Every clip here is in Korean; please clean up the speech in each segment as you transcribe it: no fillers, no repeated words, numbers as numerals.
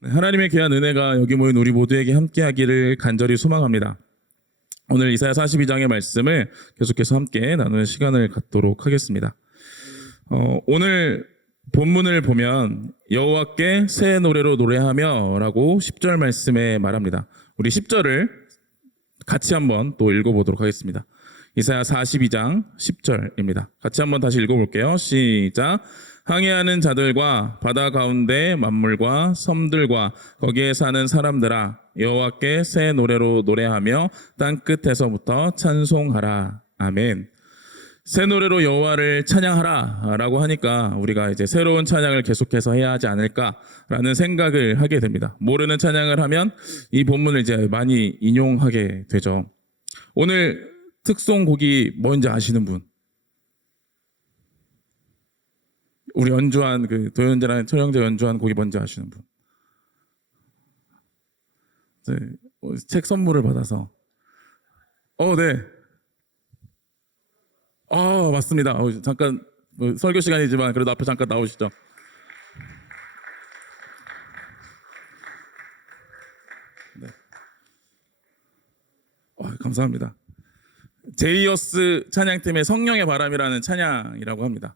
네, 하나님의 귀한 은혜가 여기 모인 우리 모두에게 함께하기를 간절히 소망합니다. 오늘 이사야 42장의 말씀을 계속해서 함께 나누는 시간을 갖도록 하겠습니다. 오늘 본문을 보면 여호와께 새 노래로 노래하며 라고 10절 말씀에 말합니다. 우리 10절을 같이 한번 또 읽어보도록 하겠습니다. 이사야 42장 10절입니다. 같이 한번 다시 읽어볼게요. 시작. 항해하는 자들과 바다 가운데 만물과 섬들과 거기에 사는 사람들아, 여호와께 새 노래로 노래하며 땅 끝에서부터 찬송하라. 아멘. 새 노래로 여호와를 찬양하라 라고 하니까 우리가 이제 새로운 찬양을 계속해서 해야 하지 않을까라는 생각을 하게 됩니다. 모르는 찬양을 하면 이 본문을 이제 많이 인용하게 되죠. 오늘 특송곡이 뭔지 아시는 분? 우리 연주한 그 도현재랑 철영재 연주한 곡이 뭔지 아시는 분? 네, 책 선물을 받아서. 네. 맞습니다. 잠깐 설교 시간이지만 그래도 앞에 잠깐 나오시죠. 네. 감사합니다. 제이어스 찬양팀의 성령의 바람이라는 찬양이라고 합니다.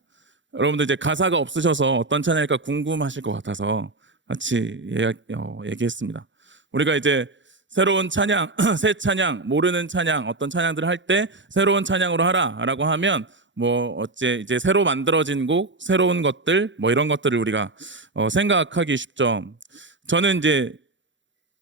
여러분들 이제 가사가 없으셔서 어떤 찬양일까 궁금하실 것 같아서 같이 얘기했습니다. 우리가 이제 새로운 찬양, 새 찬양, 모르는 찬양, 어떤 찬양들을 할 때 새로운 찬양으로 하라라고 하면 이제 새로 만들어진 곡, 새로운 것들, 이런 것들을 우리가 생각하기 쉽죠. 저는 이제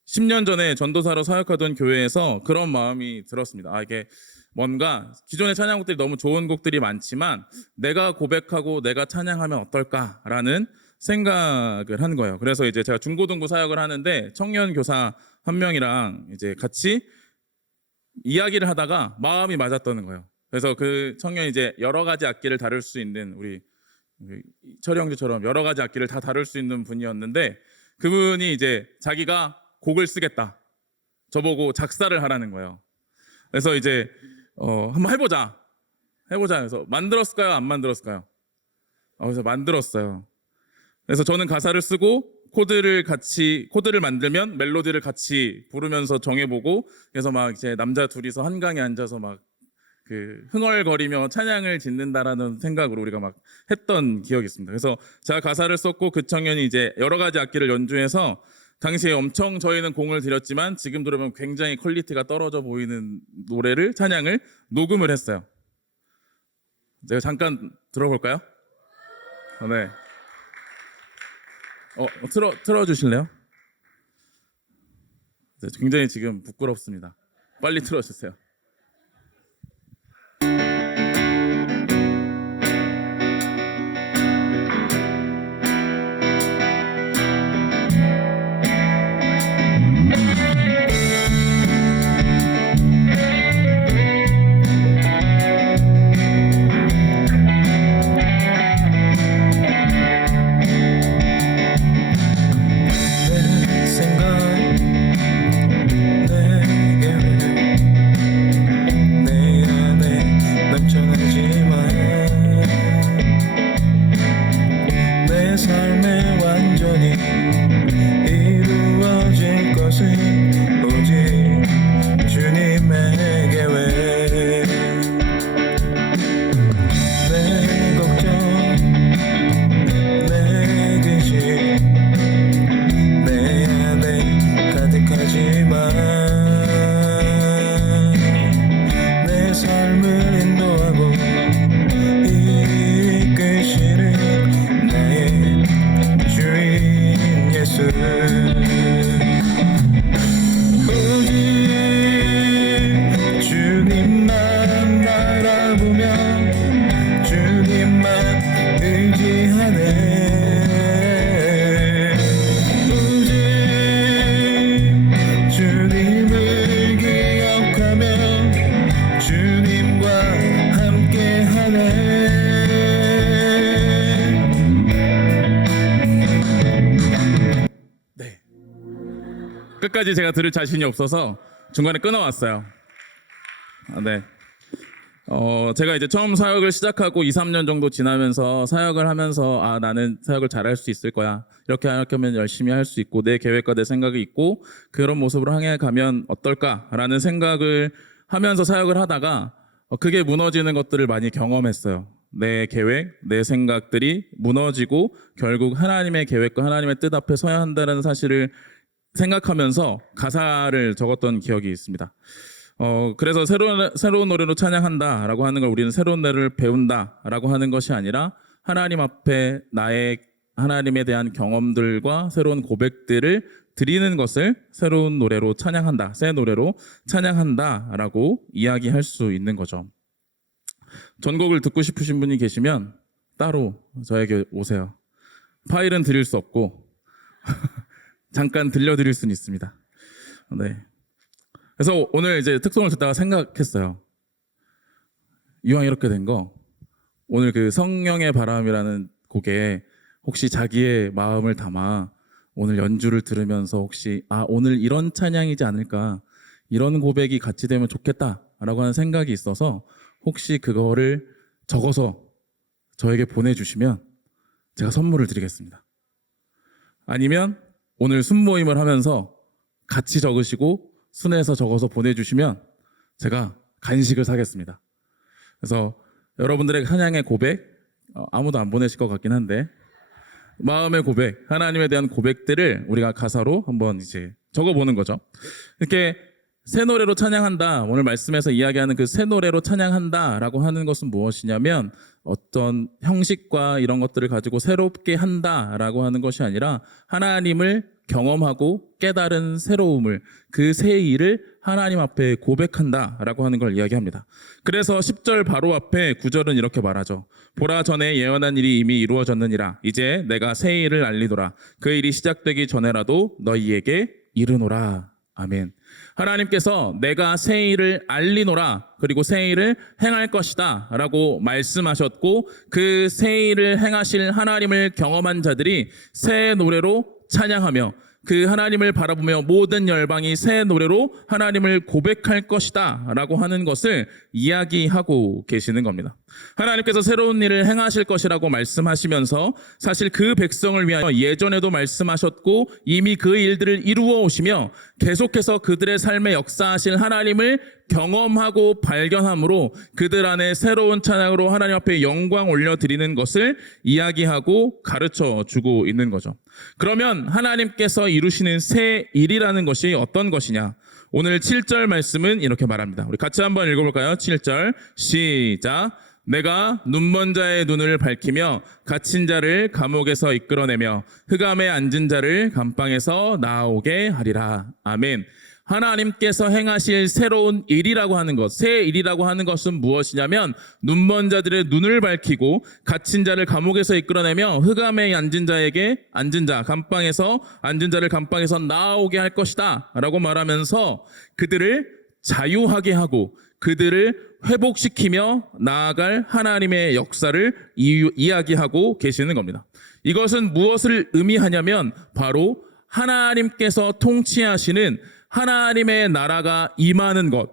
10년 전에 전도사로 사역하던 교회에서 그런 마음이 들었습니다. 이게 뭔가 기존의 찬양곡들이 너무 좋은 곡들이 많지만 내가 고백하고 내가 찬양하면 어떨까라는 생각을 한 거예요. 그래서 이제 제가 중고등부 사역을 하는데 청년 교사 한 명이랑 이제 같이 이야기를 하다가 마음이 맞았다는 거예요. 그래서 그 청년이 이제 여러 가지 악기를 다룰 수 있는 우리 철이 형제처럼 여러 가지 악기를 다 다룰 수 있는 분이었는데 그분이 이제 자기가 곡을 쓰겠다. 저보고 작사를 하라는 거예요. 그래서 이제 한번 해보자. 그래서 만들었을까요? 안 만들었을까요? 그래서 만들었어요. 그래서 저는 가사를 쓰고 코드를 만들면 멜로디를 같이 부르면서 정해보고 그래서 막 이제 남자 둘이서 한강에 앉아서 막 흥얼거리며 찬양을 짓는다라는 생각으로 우리가 막 했던 기억이 있습니다. 그래서 제가 가사를 썼고 그 청년이 이제 여러 가지 악기를 연주해서 당시에 엄청 저희는 공을 들였지만 지금 들으면 굉장히 퀄리티가 떨어져 보이는 찬양을 녹음을 했어요. 제가 잠깐 들어볼까요? 네. 틀어주실래요? 네, 굉장히 지금 부끄럽습니다. 빨리 틀어주세요. 끝까지 제가 들을 자신이 없어서 중간에 끊어왔어요. 네. 제가 이제 처음 사역을 시작하고 2, 3년 정도 지나면서 사역을 하면서 나는 사역을 잘할 수 있을 거야. 이렇게 하면 열심히 할 수 있고 내 계획과 내 생각이 있고 그런 모습으로 향해 가면 어떨까라는 생각을 하면서 사역을 하다가 그게 무너지는 것들을 많이 경험했어요. 내 계획, 내 생각들이 무너지고 결국 하나님의 계획과 하나님의 뜻 앞에 서야 한다는 사실을 생각하면서 가사를 적었던 기억이 있습니다. 그래서 새로운 노래로 찬양한다라고 하는 걸 우리는 새로운 노래를 배운다라고 하는 것이 아니라 하나님 앞에 나의 하나님에 대한 경험들과 새로운 고백들을 드리는 것을 새로운 노래로 찬양한다, 새 노래로 찬양한다라고 이야기할 수 있는 거죠. 전곡을 듣고 싶으신 분이 계시면 따로 저에게 오세요. 파일은 드릴 수 없고 잠깐 들려드릴 수는 있습니다. 네. 그래서 오늘 이제 특송을 듣다가 생각했어요. 이왕 이렇게 된 거 오늘 그 성령의 바람이라는 곡에 혹시 자기의 마음을 담아 오늘 연주를 들으면서 혹시 오늘 이런 찬양이지 않을까, 이런 고백이 같이 되면 좋겠다라고 하는 생각이 있어서 혹시 그거를 적어서 저에게 보내주시면 제가 선물을 드리겠습니다. 아니면 오늘 순모임을 하면서 같이 적으시고 순에서 적어서 보내주시면 제가 간식을 사겠습니다. 그래서 여러분들의 찬양의 고백, 아무도 안 보내실 것 같긴 한데 마음의 고백, 하나님에 대한 고백들을 우리가 가사로 한번 이제 적어보는 거죠. 이렇게 새 노래로 찬양한다, 오늘 말씀에서 이야기하는 그 새 노래로 찬양한다라고 하는 것은 무엇이냐면 어떤 형식과 이런 것들을 가지고 새롭게 한다라고 하는 것이 아니라 하나님을 경험하고 깨달은 새로움을, 그 새 일을 하나님 앞에 고백한다라고 하는 걸 이야기합니다. 그래서 10절 바로 앞에 9절은 이렇게 말하죠. 보라, 전에 예언한 일이 이미 이루어졌느니라. 이제 내가 새 일을 알리노라. 그 일이 시작되기 전에라도 너희에게 이르노라. 아멘. 하나님께서 내가 새 일을 알리노라, 그리고 새 일을 행할 것이다 라고 말씀하셨고, 그 새 일을 행하실 하나님을 경험한 자들이 새 노래로 찬양하며 그 하나님을 바라보며 모든 열방이 새 노래로 하나님을 고백할 것이다 라고 하는 것을 이야기하고 계시는 겁니다. 하나님께서 새로운 일을 행하실 것이라고 말씀하시면서 사실 그 백성을 위하여 예전에도 말씀하셨고 이미 그 일들을 이루어 오시며 계속해서 그들의 삶에 역사하실 하나님을 경험하고 발견함으로 그들 안에 새로운 찬양으로 하나님 앞에 영광 올려드리는 것을 이야기하고 가르쳐 주고 있는 거죠. 그러면 하나님께서 이루시는 새 일이라는 것이 어떤 것이냐? 오늘 7절 말씀은 이렇게 말합니다. 우리 같이 한번 읽어볼까요? 7절 시작. 내가 눈먼 자의 눈을 밝히며 갇힌 자를 감옥에서 이끌어내며 흑암에 앉은 자를 감방에서 나오게 하리라. 아멘. 하나님께서 행하실 새로운 일이라고 하는 것, 새 일이라고 하는 것은 무엇이냐면 눈먼 자들의 눈을 밝히고 갇힌 자를 감옥에서 이끌어내며 흑암에 앉은 자, 감방에서 앉은 자를 감방에서 나오게 할 것이다 라고 말하면서 그들을 자유하게 하고 그들을 회복시키며 나아갈 하나님의 역사를 이야기하고 계시는 겁니다. 이것은 무엇을 의미하냐면 바로 하나님께서 통치하시는 하나님의 나라가 임하는 것,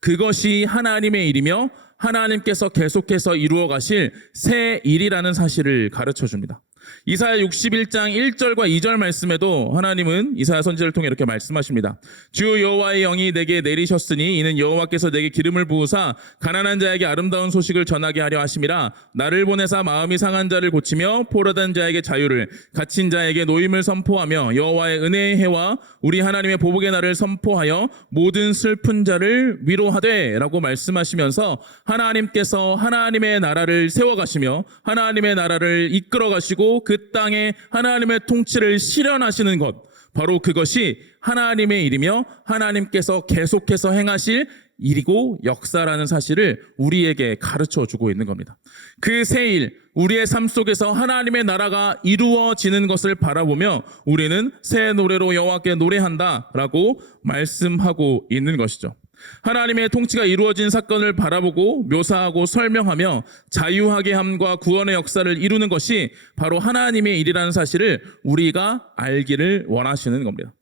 그것이 하나님의 일이며 하나님께서 계속해서 이루어 가실 새 일이라는 사실을 가르쳐 줍니다. 이사야 61장 1절과 2절 말씀에도 하나님은 이사야 선지자를 통해 이렇게 말씀하십니다. 주 여호와의 영이 내게 내리셨으니 이는 여호와께서 내게 기름을 부으사 가난한 자에게 아름다운 소식을 전하게 하려 하심이라. 나를 보내사 마음이 상한 자를 고치며 포로된 자에게 자유를, 갇힌 자에게 노임을 선포하며 여호와의 은혜의 해와 우리 하나님의 보복의 날을 선포하여 모든 슬픈 자를 위로하되 라고 말씀하시면서 하나님께서 하나님의 나라를 세워가시며 하나님의 나라를 이끌어가시고 그 땅에 하나님의 통치를 실현하시는 것, 바로 그것이 하나님의 일이며 하나님께서 계속해서 행하실 일이고 역사라는 사실을 우리에게 가르쳐 주고 있는 겁니다. 그 새 일, 우리의 삶 속에서 하나님의 나라가 이루어지는 것을 바라보며 우리는 새 노래로 여호와께 노래한다라고 말씀하고 있는 것이죠. 하나님의 통치가 이루어진 사건을 바라보고 묘사하고 설명하며 자유하게 함과 구원의 역사를 이루는 것이 바로 하나님의 일이라는 사실을 우리가 알기를 원하시는 겁니다.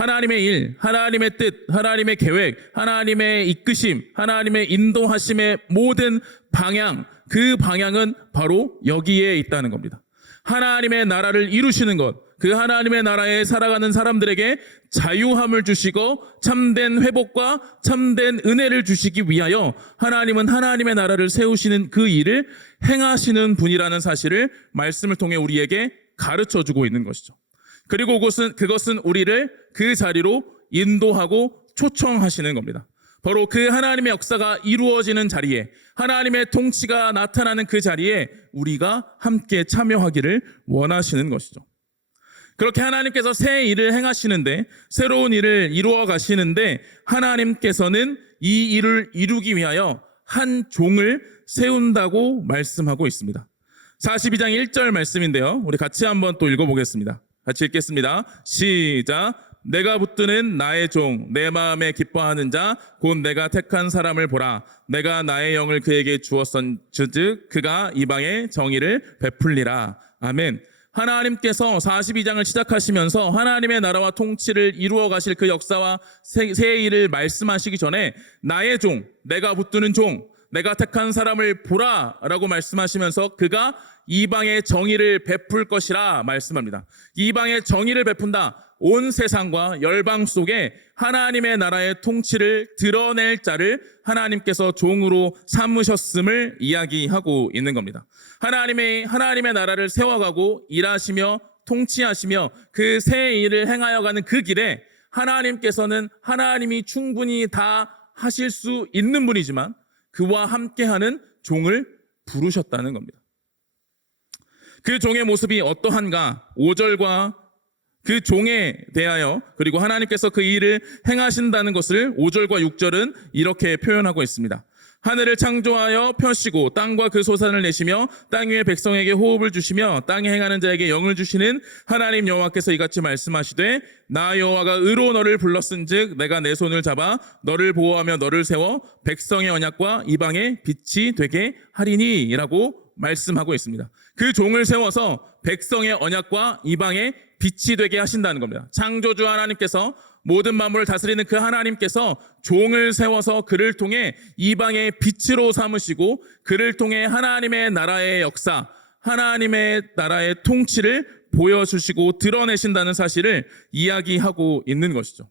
하나님의 일, 하나님의 뜻, 하나님의 계획, 하나님의 이끄심, 하나님의 인도하심의 모든 방향, 그 방향은 바로 여기에 있다는 겁니다. 하나님의 나라를 이루시는 것, 그 하나님의 나라에 살아가는 사람들에게 자유함을 주시고 참된 회복과 참된 은혜를 주시기 위하여 하나님은 하나님의 나라를 세우시는 그 일을 행하시는 분이라는 사실을 말씀을 통해 우리에게 가르쳐주고 있는 것이죠. 그리고 그것은 우리를 그 자리로 인도하고 초청하시는 겁니다. 바로 그 하나님의 역사가 이루어지는 자리에, 하나님의 통치가 나타나는 그 자리에 우리가 함께 참여하기를 원하시는 것이죠. 그렇게 하나님께서 새 일을 행하시는데, 새로운 일을 이루어 가시는데, 하나님께서는 이 일을 이루기 위하여 한 종을 세운다고 말씀하고 있습니다. 42장 1절 말씀인데요, 우리 같이 한번 또 읽어보겠습니다. 같이 읽겠습니다. 시작. 내가 붙드는 나의 종, 내 마음에 기뻐하는 자, 곧 내가 택한 사람을 보라. 내가 나의 영을 그에게 주었은즉 그가 이방에 정의를 베풀리라. 아멘. 하나님께서 42장을 시작하시면서 하나님의 나라와 통치를 이루어 가실 그 역사와 새 일을 말씀하시기 전에 나의 종, 내가 붙드는 종, 내가 택한 사람을 보라 라고 말씀하시면서 그가 이방의 정의를 베풀 것이라 말씀합니다. 이방의 정의를 베푼다. 온 세상과 열방 속에 하나님의 나라의 통치를 드러낼 자를 하나님께서 종으로 삼으셨음을 이야기하고 있는 겁니다. 하나님의 나라를 세워가고 일하시며 통치하시며 그 새 일을 행하여 가는 그 길에 하나님께서는 하나님이 충분히 다 하실 수 있는 분이지만 그와 함께하는 종을 부르셨다는 겁니다. 그 종의 모습이 어떠한가? 5절과 그 종에 대하여, 그리고 하나님께서 그 일을 행하신다는 것을 5절과 6절은 이렇게 표현하고 있습니다. 하늘을 창조하여 펴시고 땅과 그 소산을 내시며 땅 위의 백성에게 호흡을 주시며 땅에 행하는 자에게 영을 주시는 하나님 여호와께서 이같이 말씀하시되 나 여호와가 의로 너를 불렀은즉 내가 내 손을 잡아 너를 보호하며 너를 세워 백성의 언약과 이방의 빛이 되게 하리니 라고 말씀하고 있습니다. 그 종을 세워서 백성의 언약과 이방의 빛이 되게 하신다는 겁니다. 창조주 하나님께서, 모든 만물을 다스리는 그 하나님께서 종을 세워서 그를 통해 이방의 빛으로 삼으시고 그를 통해 하나님의 나라의 역사, 하나님의 나라의 통치를 보여주시고 드러내신다는 사실을 이야기하고 있는 것이죠.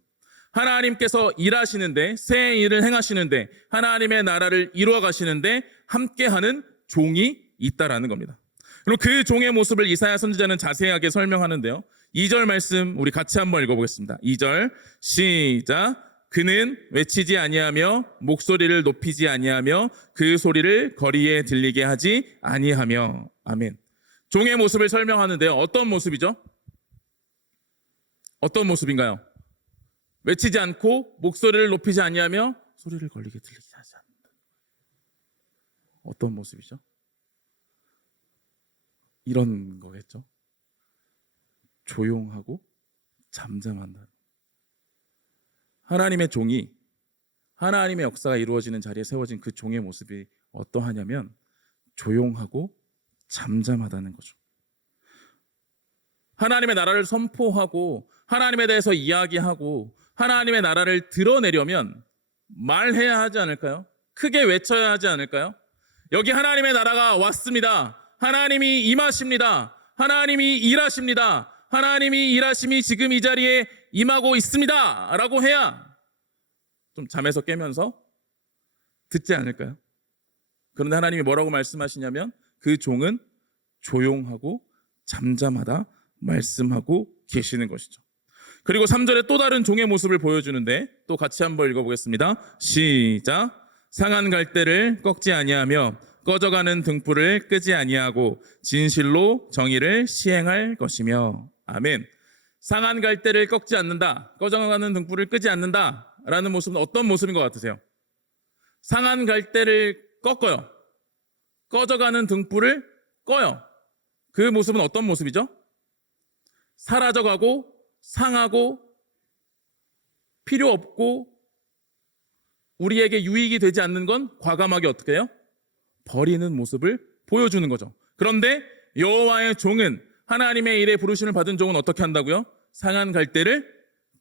하나님께서 일하시는데, 새 일을 행하시는데, 하나님의 나라를 이루어 가시는데 함께하는 종이 있다라는 겁니다. 그리고 그 종의 모습을 이사야 선지자는 자세하게 설명하는데요. 2절 말씀 우리 같이 한번 읽어보겠습니다. 2절 시작. 그는 외치지 아니하며 목소리를 높이지 아니하며 그 소리를 거리에 들리게 하지 아니하며. 아멘. 종의 모습을 설명하는데요. 어떤 모습이죠? 어떤 모습인가요? 외치지 않고 목소리를 높이지 아니하며 소리를 거리게 들리게 하지 않는다. 어떤 모습이죠? 이런 거겠죠. 조용하고 잠잠한다. 하나님의 종이, 하나님의 역사가 이루어지는 자리에 세워진 그 종의 모습이 어떠하냐면 조용하고 잠잠하다는 거죠. 하나님의 나라를 선포하고 하나님에 대해서 이야기하고 하나님의 나라를 드러내려면 말해야 하지 않을까요? 크게 외쳐야 하지 않을까요? 여기 하나님의 나라가 왔습니다. 하나님이 임하십니다. 하나님이 일하십니다. 하나님이 일하심이 지금 이 자리에 임하고 있습니다 라고 해야 좀 잠에서 깨면서 듣지 않을까요? 그런데 하나님이 뭐라고 말씀하시냐면 그 종은 조용하고 잠잠하다 말씀하고 계시는 것이죠. 그리고 3절에 또 다른 종의 모습을 보여주는데 또 같이 한번 읽어보겠습니다. 시작. 상한 갈대를 꺾지 아니하며 꺼져가는 등불을 끄지 아니하고 진실로 정의를 시행할 것이며. 아멘. 상한 갈대를 꺾지 않는다, 꺼져가는 등불을 끄지 않는다 라는 모습은 어떤 모습인 것 같으세요? 상한 갈대를 꺾어요. 꺼져가는 등불을 꺼요. 그 모습은 어떤 모습이죠? 사라져가고 상하고 필요 없고 우리에게 유익이 되지 않는 건 과감하게 어떻게 해요? 버리는 모습을 보여주는 거죠. 그런데 여호와의 종은, 하나님의 일에 부르심을 받은 종은 어떻게 한다고요? 상한 갈대를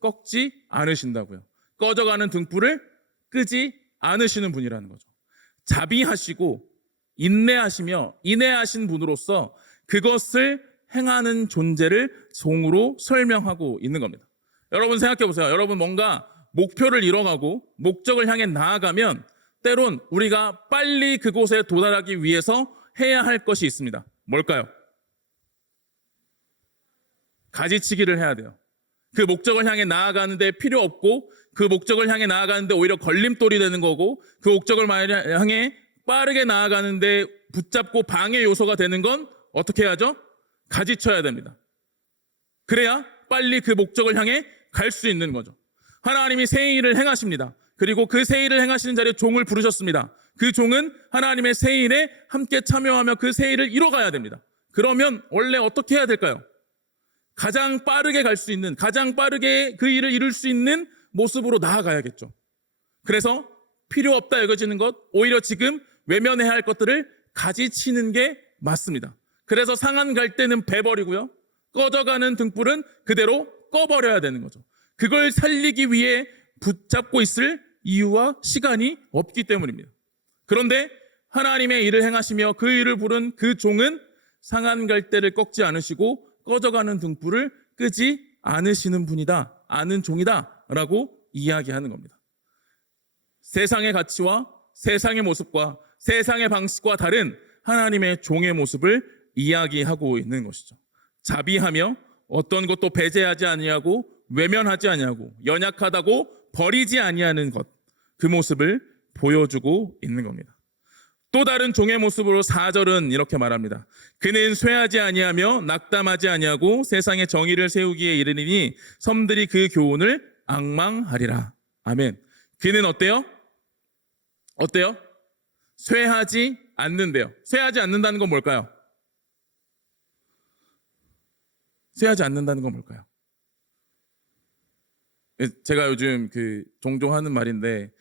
꺾지 않으신다고요. 꺼져가는 등불을 끄지 않으시는 분이라는 거죠. 자비하시고 인내하시며 인내하신 분으로서 그것을 행하는 존재를 종으로 설명하고 있는 겁니다. 여러분 생각해 보세요. 여러분 뭔가 목표를 이뤄가고 목적을 향해 나아가면 때론 우리가 빨리 그곳에 도달하기 위해서 해야 할 것이 있습니다. 뭘까요? 가지치기를 해야 돼요. 그 목적을 향해 나아가는데 필요 없고 그 목적을 향해 나아가는데 오히려 걸림돌이 되는 거고 그 목적을 향해 빠르게 나아가는데 붙잡고 방해 요소가 되는 건 어떻게 해야죠? 가지쳐야 됩니다. 그래야 빨리 그 목적을 향해 갈 수 있는 거죠. 하나님이 새 일을 행하십니다. 그리고 그 새 일을 행하시는 자리에 종을 부르셨습니다. 그 종은 하나님의 새 일에 함께 참여하며 그 새 일을 이뤄가야 됩니다. 그러면 원래 어떻게 해야 될까요? 가장 빠르게 갈 수 있는, 가장 빠르게 그 일을 이룰 수 있는 모습으로 나아가야겠죠. 그래서 필요 없다 여겨지는 것, 오히려 지금 외면해야 할 것들을 가지치는 게 맞습니다. 그래서 상한 갈대는 베버리고요. 꺼져가는 등불은 그대로 꺼버려야 되는 거죠. 그걸 살리기 위해 붙잡고 있을 이유와 시간이 없기 때문입니다. 그런데 하나님의 일을 행하시며 그 일을 부른 그 종은 상한 갈대를 꺾지 않으시고 꺼져가는 등불을 끄지 않으시는 분이다, 아는 종이다 라고 이야기하는 겁니다. 세상의 가치와 세상의 모습과 세상의 방식과 다른 하나님의 종의 모습을 이야기하고 있는 것이죠. 자비하며 어떤 것도 배제하지 아니하고 외면하지 아니하고 연약하다고 버리지 아니하는 것, 그 모습을 보여주고 있는 겁니다. 또 다른 종의 모습으로 4절은 이렇게 말합니다. 그는 쇠하지 아니하며 낙담하지 아니하고 세상의 정의를 세우기에 이르리니 섬들이 그 교훈을 앙망하리라. 아멘. 그는 어때요? 어때요? 쇠하지 않는데요. 쇠하지 않는다는 건 뭘까요? 쇠하지 않는다는 건 뭘까요? 제가 요즘 종종 하는 말인데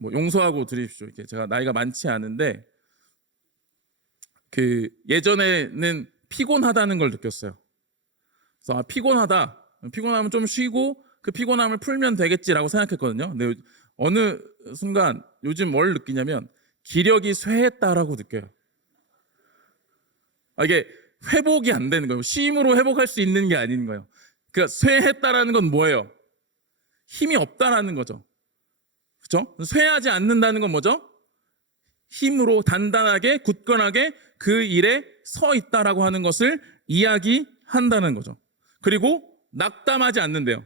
용서하고 드립시오. 이렇게 제가 나이가 많지 않은데 예전에는 피곤하다는 걸 느꼈어요. 그래서 피곤하면 좀 쉬고 그 피곤함을 풀면 되겠지라고 생각했거든요. 근데 어느 순간 요즘 뭘 느끼냐면 기력이 쇠했다라고 느껴요. 이게 회복이 안 되는 거예요. 쉼으로 회복할 수 있는 게 아닌 거예요. 그러니까 쇠했다라는 건 뭐예요? 힘이 없다라는 거죠. 그렇죠? 쇠하지 않는다는 건 뭐죠? 힘으로 단단하게 굳건하게 그 일에 서 있다라고 하는 것을 이야기한다는 거죠. 그리고 낙담하지 않는데요.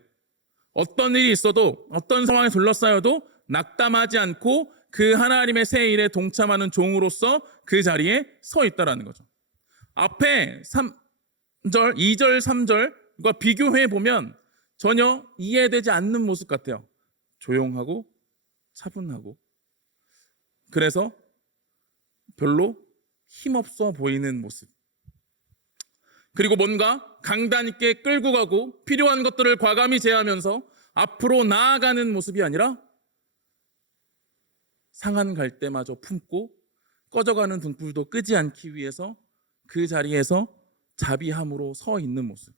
어떤 일이 있어도 어떤 상황에 둘러싸여도 낙담하지 않고 그 하나님의 새 일에 동참하는 종으로서 그 자리에 서 있다라는 거죠. 앞에 3절, 2절, 3절과 비교해 보면 전혀 이해되지 않는 모습 같아요. 조용하고 차분하고 그래서 별로 힘없어 보이는 모습. 그리고 뭔가 강단 있게 끌고 가고 필요한 것들을 과감히 제하면서 앞으로 나아가는 모습이 아니라 상한 갈대마저 품고 꺼져가는 등불도 끄지 않기 위해서 그 자리에서 자비함으로 서 있는 모습.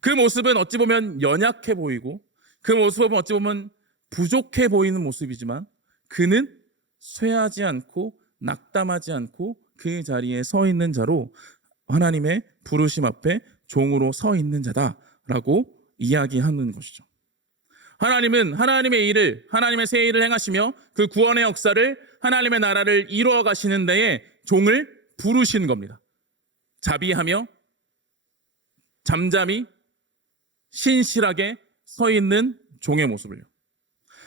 그 모습은 어찌 보면 연약해 보이고 그 모습은 어찌 보면 부족해 보이는 모습이지만 그는 쇠하지 않고 낙담하지 않고 그 자리에 서 있는 자로 하나님의 부르심 앞에 종으로 서 있는 자다라고 이야기하는 것이죠. 하나님은 하나님의 일을, 하나님의 새 일을 행하시며 그 구원의 역사를, 하나님의 나라를 이루어 가시는 데에 종을 부르신 겁니다. 자비하며 잠잠히 신실하게 서 있는 종의 모습을요.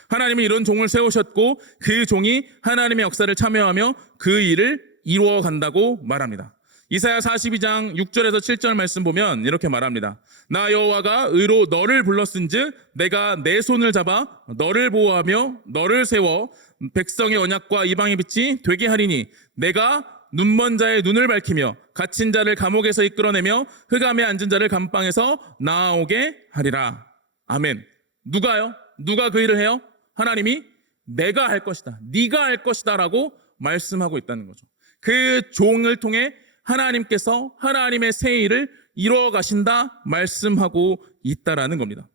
하나님이 이런 종을 세우셨고 그 종이 하나님의 역사를 참여하며 그 일을 이루어 간다고 말합니다. 이사야 42장 6절에서 7절 말씀 보면 이렇게 말합니다. 나 여호와가 의로 너를 불렀은즉 내가 내 손을 잡아 너를 보호하며 너를 세워 백성의 언약과 이방의 빛이 되게 하리니 내가 눈먼 자의 눈을 밝히며 갇힌 자를 감옥에서 이끌어내며 흑암에 앉은 자를 감방에서 나오게 하리라. 아멘. 누가요? 누가 그 일을 해요? 하나님이 내가 할 것이다, 네가 할 것이다 라고 말씀하고 있다는 거죠. 그 종을 통해 하나님께서 하나님의 새 일을 이루어 가신다 말씀하고 있다라는 겁니다.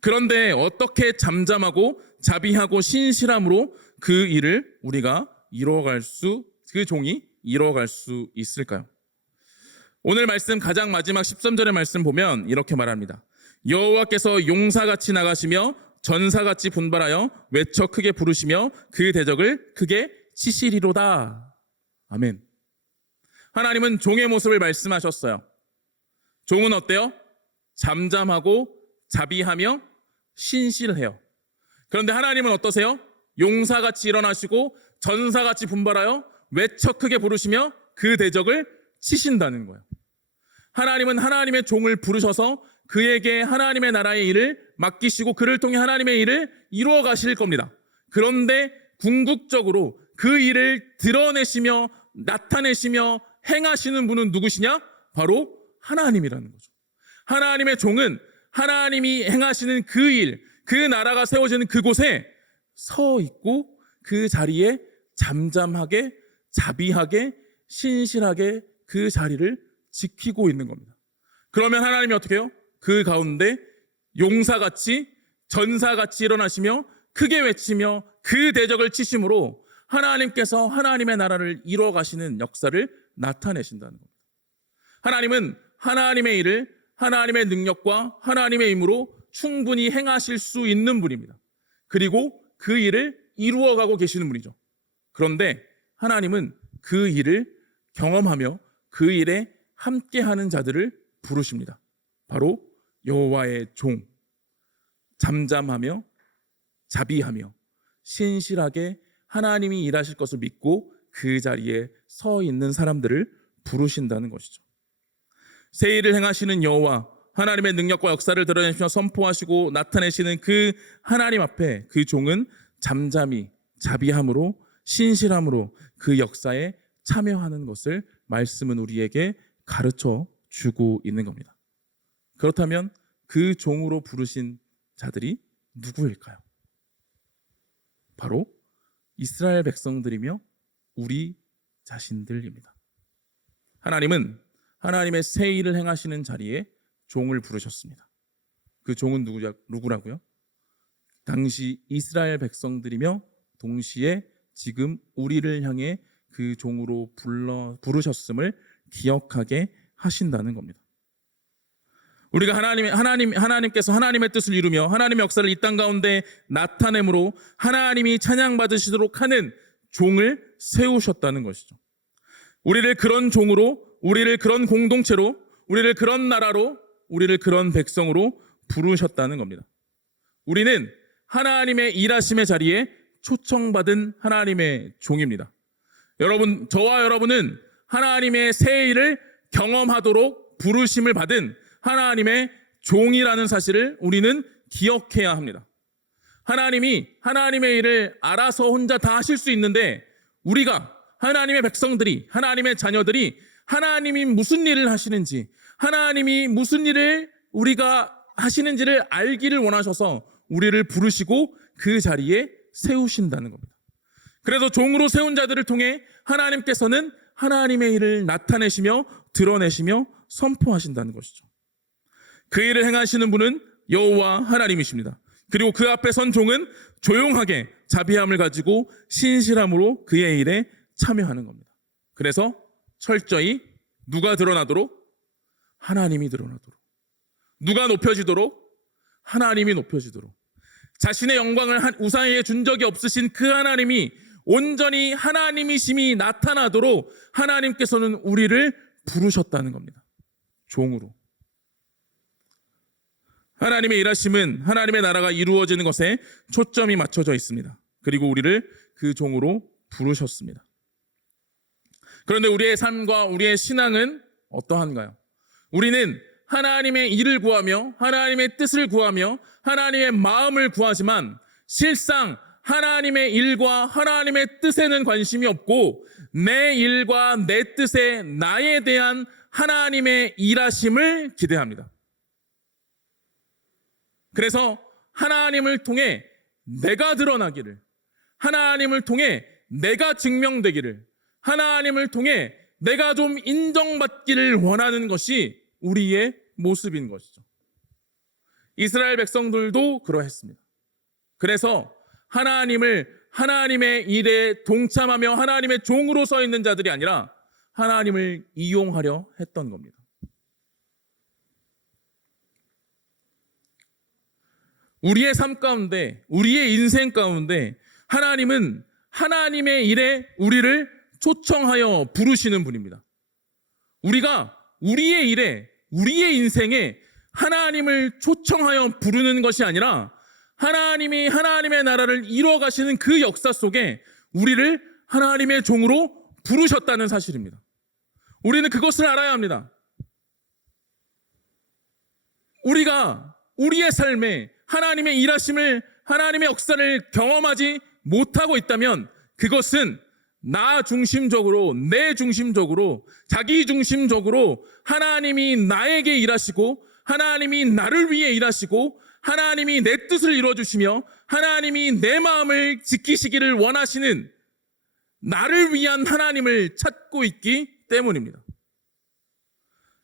그런데 어떻게 잠잠하고 자비하고 신실함으로 그 일을 우리가 그 종이 이루어갈 수 있을까요? 오늘 말씀 가장 마지막 13절의 말씀 보면 이렇게 말합니다. 여호와께서 용사같이 나가시며 전사같이 분발하여 외쳐 크게 부르시며 그 대적을 크게 치시리로다. 아멘. 하나님은 종의 모습을 말씀하셨어요. 종은 어때요? 잠잠하고 자비하며 신실해요. 그런데 하나님은 어떠세요? 용사같이 일어나시고 전사같이 분발하여 외쳐 크게 부르시며 그 대적을 치신다는 거예요. 하나님은 하나님의 종을 부르셔서 그에게 하나님의 나라의 일을 맡기시고 그를 통해 하나님의 일을 이루어 가실 겁니다. 그런데 궁극적으로 그 일을 드러내시며 나타내시며 행하시는 분은 누구시냐? 바로 하나님이라는 거죠. 하나님의 종은 하나님이 행하시는 그 일, 그 나라가 세워지는 그곳에 서 있고 그 자리에 잠잠하게, 자비하게, 신실하게 그 자리를 지키고 있는 겁니다. 그러면 하나님이 어떻게 해요? 그 가운데 용사같이 전사같이 일어나시며 크게 외치며 그 대적을 치심으로 하나님께서 하나님의 나라를 이루어 가시는 역사를 나타내신다는 겁니다. 하나님은 하나님의 일을 하나님의 능력과 하나님의 힘으로 충분히 행하실 수 있는 분입니다. 그리고 그 일을 이루어가고 계시는 분이죠. 그런데 하나님은 그 일을 경험하며 그 일에 함께하는 자들을 부르십니다. 바로 여호와의 종, 잠잠하며 자비하며 신실하게 하나님이 일하실 것을 믿고 그 자리에 서 있는 사람들을 부르신다는 것이죠. 새 일을 행하시는 여호와, 하나님의 능력과 역사를 드러내시며 선포하시고 나타내시는 그 하나님 앞에 그 종은 잠잠히 자비함으로 신실함으로 그 역사에 참여하는 것을 말씀은 우리에게 가르쳐 주고 있는 겁니다. 그렇다면 그 종으로 부르신 자들이 누구일까요? 바로 이스라엘 백성들이며 우리 자신들입니다. 하나님은 하나님의 새 일을 행하시는 자리에 종을 부르셨습니다. 그 종은 누구라고요? 당시 이스라엘 백성들이며 동시에 지금 우리를 향해 그 종으로 부르셨음을 기억하게 하신다는 겁니다. 우리가 하나님께서 하나님의 뜻을 이루며 하나님의 역사를 이 땅 가운데 나타내므로 하나님이 찬양받으시도록 하는 종을 세우셨다는 것이죠. 우리를 그런 종으로, 우리를 그런 공동체로, 우리를 그런 나라로, 우리를 그런 백성으로 부르셨다는 겁니다. 우리는 하나님의 일하심의 자리에 초청받은 하나님의 종입니다. 여러분, 저와 여러분은 하나님의 새 일을 경험하도록 부르심을 받은 하나님의 종이라는 사실을 우리는 기억해야 합니다. 하나님이 하나님의 일을 알아서 혼자 다 하실 수 있는데 우리가 하나님의 백성들이, 하나님의 자녀들이 하나님이 무슨 일을 하시는지, 하나님이 무슨 일을 우리가 하시는지를 알기를 원하셔서 우리를 부르시고 그 자리에 세우신다는 겁니다. 그래서 종으로 세운 자들을 통해 하나님께서는 하나님의 일을 나타내시며 드러내시며 선포하신다는 것이죠. 그 일을 행하시는 분은 여호와 하나님이십니다. 그리고 그 앞에 선 종은 조용하게 자비함을 가지고 신실함으로 그의 일에 참여하는 겁니다. 그래서 철저히 누가 드러나도록? 하나님이 드러나도록. 누가 높여지도록? 하나님이 높여지도록. 자신의 영광을 우상에게 준 적이 없으신 그 하나님이 온전히 하나님이심이 나타나도록 하나님께서는 우리를 부르셨다는 겁니다. 종으로. 하나님의 일하심은 하나님의 나라가 이루어지는 것에 초점이 맞춰져 있습니다. 그리고 우리를 그 종으로 부르셨습니다. 그런데 우리의 삶과 우리의 신앙은 어떠한가요? 우리는 하나님의 일을 구하며 하나님의 뜻을 구하며 하나님의 마음을 구하지만 실상 하나님의 일과 하나님의 뜻에는 관심이 없고 내 일과 내 뜻에 나에 대한 하나님의 일하심을 기대합니다. 그래서 하나님을 통해 내가 드러나기를, 하나님을 통해 내가 증명되기를, 하나님을 통해 내가 좀 인정받기를 원하는 것이 우리의 모습인 것이죠. 이스라엘 백성들도 그러했습니다. 그래서 하나님의 일에 동참하며 하나님의 종으로 서 있는 자들이 아니라 하나님을 이용하려 했던 겁니다. 우리의 삶 가운데, 우리의 인생 가운데 하나님은 하나님의 일에 우리를 초청하여 부르시는 분입니다. 우리가 우리의 일에, 우리의 인생에 하나님을 초청하여 부르는 것이 아니라 하나님이 하나님의 나라를 이루어 가시는 그 역사 속에 우리를 하나님의 종으로 부르셨다는 사실입니다. 우리는 그것을 알아야 합니다. 우리가 우리의 삶에 하나님의 일하심을, 하나님의 역사를 경험하지 못하고 있다면 그것은 나 중심적으로, 내 중심적으로, 자기 중심적으로 하나님이 나에게 일하시고 하나님이 나를 위해 일하시고 하나님이 내 뜻을 이루어주시며 하나님이 내 마음을 지키시기를 원하시는 나를 위한 하나님을 찾고 있기 때문입니다.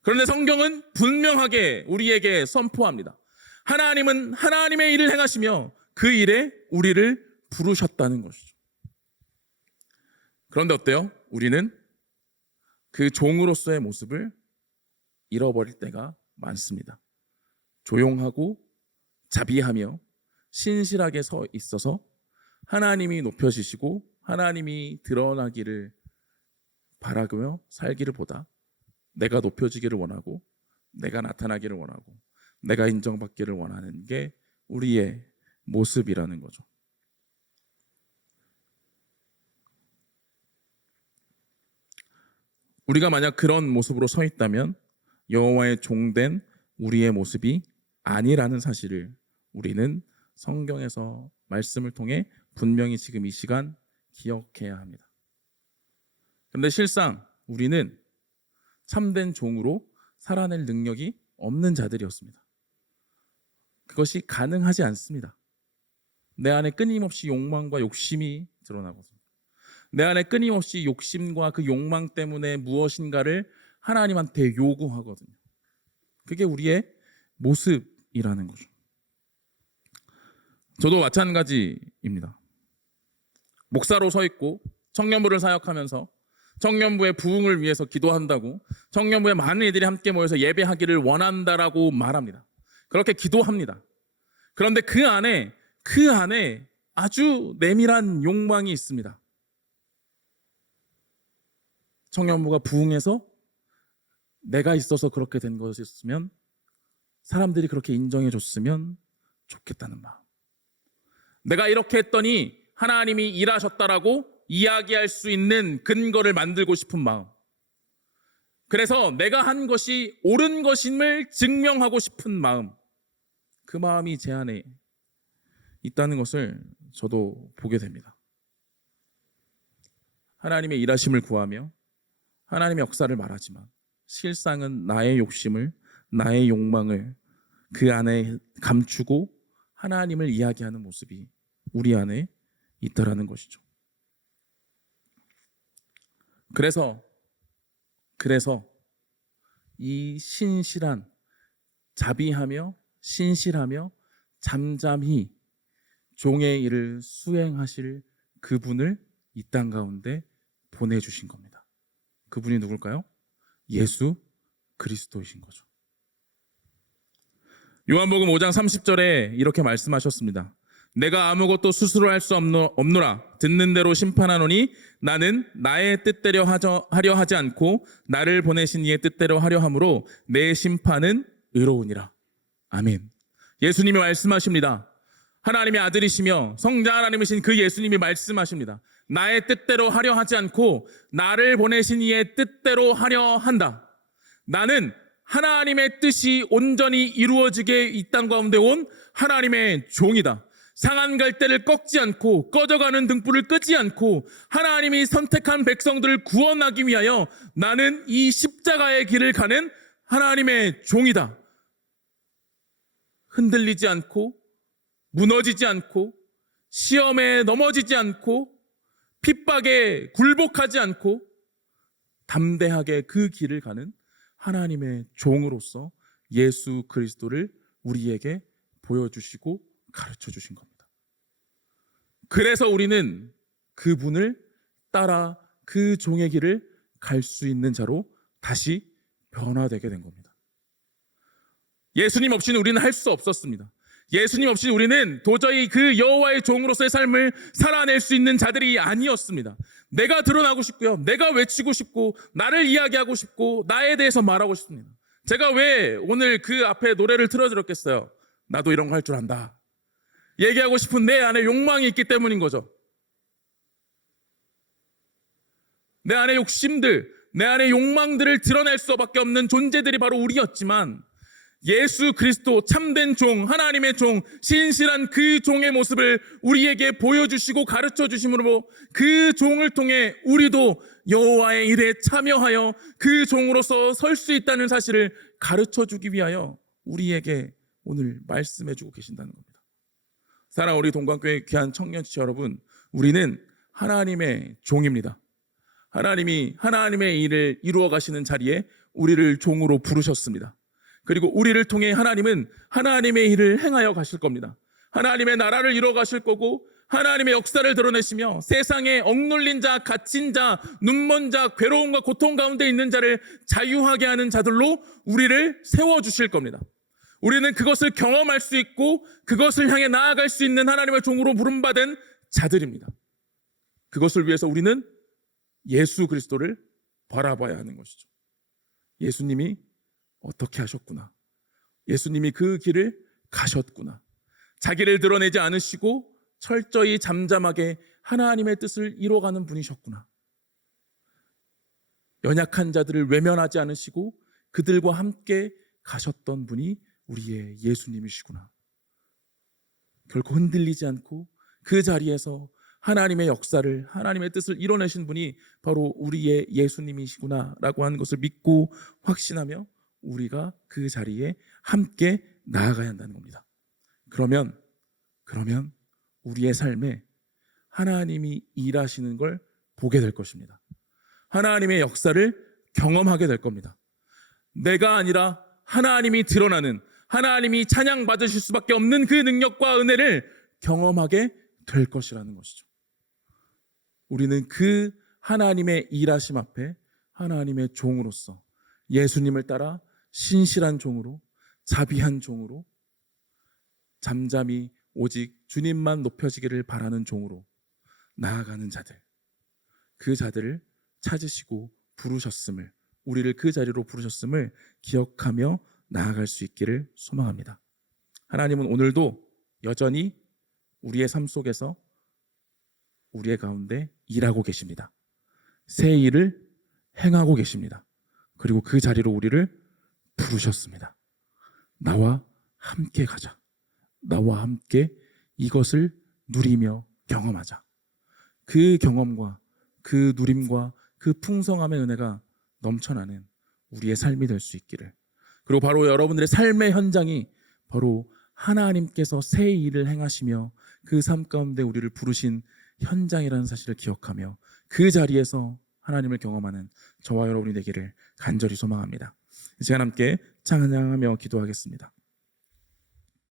그런데 성경은 분명하게 우리에게 선포합니다. 하나님은 하나님의 일을 행하시며 그 일에 우리를 부르셨다는 것이죠. 그런데 어때요? 우리는 그 종으로서의 모습을 잃어버릴 때가 많습니다. 조용하고 자비하며 신실하게 서 있어서 하나님이 높여지시고 하나님이 드러나기를 바라며 살기를 보다 내가 높여지기를 원하고 내가 나타나기를 원하고 내가 인정받기를 원하는 게 우리의 모습이라는 거죠. 우리가 만약 그런 모습으로 서 있다면 여호와의 종된 우리의 모습이 아니라는 사실을 우리는 성경에서 말씀을 통해 분명히 지금 이 시간 기억해야 합니다. 그런데 실상 우리는 참된 종으로 살아낼 능력이 없는 자들이었습니다. 그것이 가능하지 않습니다. 내 안에 끊임없이 욕망과 욕심이 드러나거든요. 내 안에 끊임없이 욕심과 그 욕망 때문에 무엇인가를 하나님한테 요구하거든요. 그게 우리의 모습이라는 거죠. 저도 마찬가지입니다. 목사로 서 있고 청년부를 사역하면서 청년부의 부흥을 위해서 기도한다고 청년부에 많은 이들이 함께 모여서 예배하기를 원한다라고 말합니다. 그렇게 기도합니다. 그런데 그 안에 아주 내밀한 욕망이 있습니다. 청년부가 부흥해서 내가 있어서 그렇게 된 것이었으면 사람들이 그렇게 인정해 줬으면 좋겠다는 마음. 내가 이렇게 했더니 하나님이 일하셨다라고 이야기할 수 있는 근거를 만들고 싶은 마음. 그래서 내가 한 것이 옳은 것임을 증명하고 싶은 마음. 그 마음이 제 안에 있다는 것을 저도 보게 됩니다. 하나님의 일하심을 구하며 하나님의 역사를 말하지만 실상은 나의 욕심을, 나의 욕망을 그 안에 감추고 하나님을 이야기하는 모습이 우리 안에 있다라는 것이죠. 그래서 이 신실한, 자비하며 신실하며 잠잠히 종의 일을 수행하실 그분을 이 땅 가운데 보내주신 겁니다. 그분이 누굴까요? 예수 그리스도이신 거죠. 요한복음 5장 30절에 이렇게 말씀하셨습니다. 내가 아무것도 스스로 할 수 없노라. 듣는 대로 심판하노니 나는 나의 뜻대로 하려 하지 않고 나를 보내신 이의 뜻대로 하려 함으로 내 심판은 의로우니라. 아멘. 예수님이 말씀하십니다. 하나님의 아들이시며 성자 하나님이신 그 예수님이 말씀하십니다. 나의 뜻대로 하려 하지 않고 나를 보내신 이의 뜻대로 하려 한다. 나는 하나님의 뜻이 온전히 이루어지게 이 땅 가운데 온 하나님의 종이다. 상한 갈대를 꺾지 않고 꺼져가는 등불을 끄지 않고 하나님이 선택한 백성들을 구원하기 위하여 나는 이 십자가의 길을 가는 하나님의 종이다. 흔들리지 않고 무너지지 않고 시험에 넘어지지 않고 핍박에 굴복하지 않고 담대하게 그 길을 가는 하나님의 종으로서 예수 그리스도를 우리에게 보여주시고 가르쳐 주신 겁니다. 그래서 우리는 그분을 따라 그 종의 길을 갈 수 있는 자로 다시 변화되게 된 겁니다. 예수님 없이는 우리는 할 수 없었습니다. 예수님 없이 우리는 도저히 그 여호와의 종으로서의 삶을 살아낼 수 있는 자들이 아니었습니다. 내가 드러나고 싶고요. 내가 외치고 싶고 나를 이야기하고 싶고 나에 대해서 말하고 싶습니다. 제가 왜 오늘 그 앞에 노래를 틀어드렸겠어요? 나도 이런 거 할 줄 안다. 얘기하고 싶은 내 안에 욕망이 있기 때문인 거죠. 내 안에 욕심들, 내 안에 욕망들을 드러낼 수밖에 없는 존재들이 바로 우리였지만 예수 그리스도 참된 종, 하나님의 종, 신실한 그 종의 모습을 우리에게 보여주시고 가르쳐 주심으로 그 종을 통해 우리도 여호와의 일에 참여하여 그 종으로서 설 수 있다는 사실을 가르쳐 주기 위하여 우리에게 오늘 말씀해 주고 계신다는 겁니다. 사랑하는 우리 동관교회 귀한 청년지체 여러분, 우리는 하나님의 종입니다. 하나님이 하나님의 일을 이루어 가시는 자리에 우리를 종으로 부르셨습니다. 그리고 우리를 통해 하나님은 하나님의 일을 행하여 가실 겁니다. 하나님의 나라를 이루어 가실 거고 하나님의 역사를 드러내시며 세상에 억눌린 자, 갇힌 자, 눈먼 자, 괴로움과 고통 가운데 있는 자를 자유하게 하는 자들로 우리를 세워주실 겁니다. 우리는 그것을 경험할 수 있고 그것을 향해 나아갈 수 있는 하나님의 종으로 부름받은 자들입니다. 그것을 위해서 우리는 예수 그리스도를 바라봐야 하는 것이죠. 예수님이 어떻게 하셨구나. 예수님이 그 길을 가셨구나. 자기를 드러내지 않으시고 철저히 잠잠하게 하나님의 뜻을 이루어가는 분이셨구나. 연약한 자들을 외면하지 않으시고 그들과 함께 가셨던 분이 우리의 예수님이시구나. 결코 흔들리지 않고 그 자리에서 하나님의 역사를, 하나님의 뜻을 이뤄내신 분이 바로 우리의 예수님이시구나라고 하는 것을 믿고 확신하며 우리가 그 자리에 함께 나아가야 한다는 겁니다. 그러면 우리의 삶에 하나님이 일하시는 걸 보게 될 것입니다. 하나님의 역사를 경험하게 될 겁니다. 내가 아니라 하나님이 드러나는, 하나님이 찬양받으실 수밖에 없는 그 능력과 은혜를 경험하게 될 것이라는 것이죠. 우리는 그 하나님의 일하심 앞에 하나님의 종으로서 예수님을 따라 신실한 종으로, 자비한 종으로, 잠잠히 오직 주님만 높여지기를 바라는 종으로 나아가는 자들, 그 자들을 찾으시고 부르셨음을, 우리를 그 자리로 부르셨음을 기억하며 나아갈 수 있기를 소망합니다. 하나님은 오늘도 여전히 우리의 삶 속에서 우리의 가운데 일하고 계십니다. 새 일을 행하고 계십니다. 그리고 그 자리로 우리를 부르셨습니다. 나와 함께 가자. 나와 함께 이것을 누리며 경험하자. 그 경험과 그 누림과 그 풍성함의 은혜가 넘쳐나는 우리의 삶이 될 수 있기를. 그리고 바로 여러분들의 삶의 현장이 바로 하나님께서 새 일을 행하시며 그 삶 가운데 우리를 부르신 현장이라는 사실을 기억하며 그 자리에서 하나님을 경험하는 저와 여러분이 되기를 간절히 소망합니다. 이 시간 함께 찬양하며 기도하겠습니다.